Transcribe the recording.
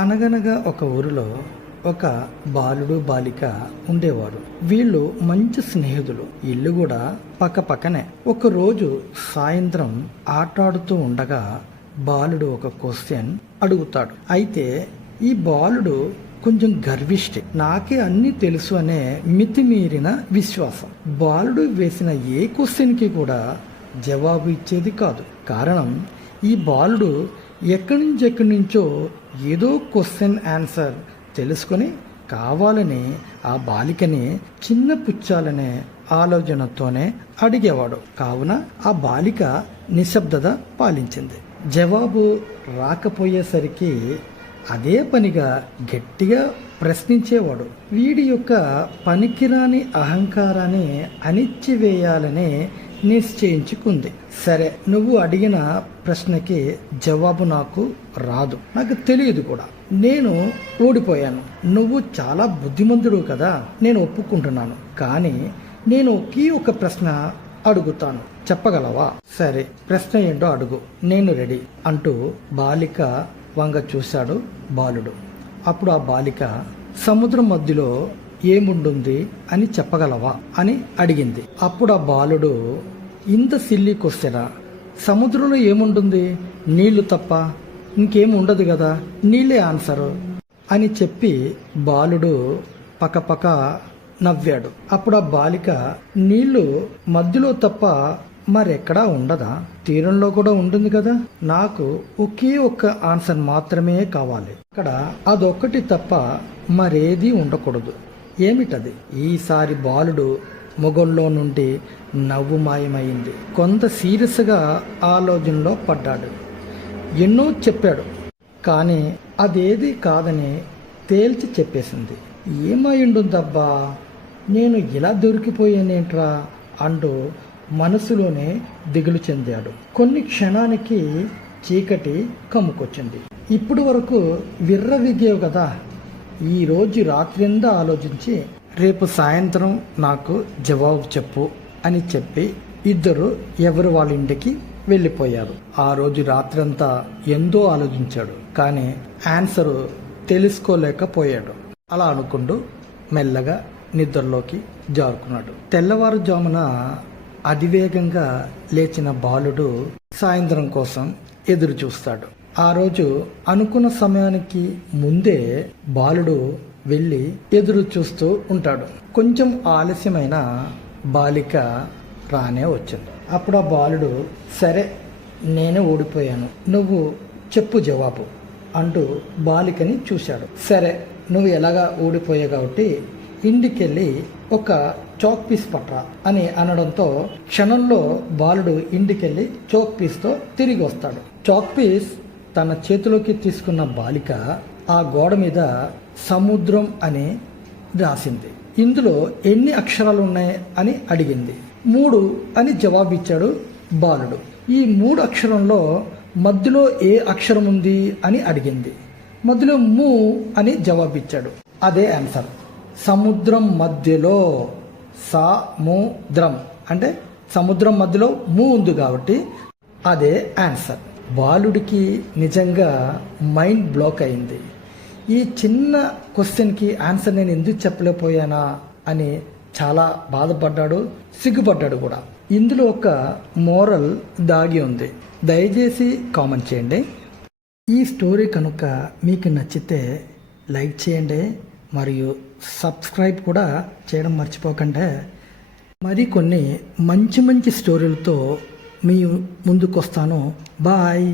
అనగనగా ఒక ఊరిలో ఒక బాలుడు బాలిక ఉండేవారు. వీళ్ళు మంచి స్నేహితులు. ఇల్లు కూడా పక్కపక్కనే. ఒకరోజు సాయంత్రం ఆటాడుతూ ఉండగా బాలుడు ఒక క్వశ్చన్ అడుగుతాడు. అయితే ఈ బాలుడు కొంచెం గర్విష్టి. నాకే అన్ని తెలుసు అనే మితిమీరిన విశ్వాసం. బాలుడు వేసిన ఏ క్వశ్చన్కి కూడా జవాబు ఇచ్చేది కాదు. కారణం, ఈ బాలుడు ఎక్కడి నుంచో ఏదో క్వశ్చన్ ఆన్సర్ తెలుసుకొని కావాలని ఆ బాలికని చిన్న పుచ్చాలనే ఆలోచనతోనే అడిగేవాడు. కావున ఆ బాలిక నిశ్శబ్దత పాలించింది. జవాబు రాకపోయేసరికి అదే పనిగా గట్టిగా ప్రశ్నించేవాడు. వీడి యొక్క పనికిరాని అహంకారాన్ని అణిచివేయాలని నిశ్చయించుకుంది. సరే, నువ్వు అడిగిన ప్రశ్నకి జవాబు నాకు రాదు, నాకు తెలియదు కూడా, నేను ఓడిపోయాను. నువ్వు చాలా బుద్ధిమంతుడు కదా, నేను ఒప్పుకుంటున్నాను. కానీ నేను ఒకే ఒక ప్రశ్న అడుగుతాను, చెప్పగలవా? సరే, ప్రశ్న ఏంటో అడుగు, నేను రెడీ అంటూ బాలిక వంగ చూశాడు బాలుడు. అప్పుడు ఆ బాలిక, సముద్రం మధ్యలో ఏముంటుంది అని చెప్పగలవా అని అడిగింది. అప్పుడు ఆ బాలుడు, ఇంత సిల్లీ క్వశ్చనా? సముద్రంలో ఏముంటుంది? నీళ్లు తప్ప ఇంకేమి ఉండదు కదా, నీళ్ళే ఆన్సరు అని చెప్పి బాలుడు పక్కపక్క నవ్వాడు. అప్పుడు ఆ బాలిక, నీళ్లు మధ్యలో తప్ప మరెక్కడా ఉండదా? తీరంలో కూడా ఉంటుంది కదా. నాకు ఒకే ఒక్క ఆన్సర్ మాత్రమే కావాలి. అక్కడ అదొక్కటి తప్ప మరేదీ ఉండకూడదు. ఏమిటది? ఈసారి బాలుడు మొగల్లో నుండి నవ్వు మాయమైంది. కొంత సీరియస్గా ఆలోచనలో పడ్డాడు. ఎన్నో చెప్పాడు, కానీ అదేది కాదని తేల్చి చెప్పేసింది. ఏమైండుందబ్బా, నేను ఇలా దొరికిపోయానేంట్రా అంటూ మనసులోనే దిగులు చెందాడు. కొన్ని క్షణానికి చీకటి కమ్ముకొచ్చింది. ఇప్పుడు వరకు విర్రవిగేవు కదా, ఈరోజు రాత్రిందా ఆలోచించి రేపు సాయంత్రం నాకు జవాబు చెప్పు అని చెప్పి ఇద్దరు ఎవరు వాళ్ళ ఇంటికి వెళ్ళిపోయారు. ఆ రోజు రాత్రంతా ఎంతో ఆలోచించాడు, కానీ ఆన్సరు తెలుసుకోలేకపోయాడు. అలా అనుకుంటూ మెల్లగా నిద్రలోకి జారుకున్నాడు. తెల్లవారుజామున అతివేగంగా లేచిన బాలుడు సాయంత్రం కోసం ఎదురు చూస్తాడు. ఆ రోజు అనుకున్న సమయానికి ముందే బాలుడు వెళ్ళి ఎదురు చూస్తూ ఉంటాడు. కొంచెం ఆలస్యమైన బాలిక రానే వచ్చింది. అప్పుడు ఆ బాలుడు, సరే నేనే ఓడిపోయాను, నువ్వు చెప్పు జవాబు అంటూ బాలికని చూశాడు. సరే, నువ్వు ఎలాగా ఓడిపోయావు కాబట్టి ఇంటికెళ్ళి ఒక చాక్ పీస్ పట్రా అని అనడంతో క్షణంలో బాలుడు ఇంటికెళ్ళి చాక్ పీస్తో తిరిగి వస్తాడు. చాక్ పీస్ తన చేతిలోకి తీసుకున్న బాలిక ఆ గోడ మీద సముద్రం అని రాసింది. ఇందులో ఎన్ని అక్షరాలు ఉన్నాయి అని అడిగింది. 3 అని జవాబిచ్చాడు బాలుడు. ఈ 3 అక్షరంలో మధ్యలో ఏ అక్షరం ఉంది అని అడిగింది. మధ్యలో ము అని జవాబిచ్చాడు. అదే ఆన్సర్. సముద్రం మధ్యలో, సముద్రం అంటే సముద్రం మధ్యలో ము ఉంది కాబట్టి అదే ఆన్సర్. బాలుడికి నిజంగా మైండ్ బ్లాక్ అయింది. ఈ చిన్న క్వశ్చన్కి ఆన్సర్ నేను ఎందుకు చెప్పలేకపోయానా అని చాలా బాధపడ్డాడు, సిగ్గుపడ్డాడు కూడా. ఇందులో ఒక మోరల్ దాగి ఉంది. దయచేసి కామెంట్ చేయండి. ఈ స్టోరీ కనుక మీకు నచ్చితే లైక్ చేయండి, మరియు సబ్స్క్రైబ్ కూడా చేయడం మర్చిపోకండి. మరికొన్ని మంచి మంచి స్టోరీలతో మీ ముందుకు వస్తాను. బాయ్.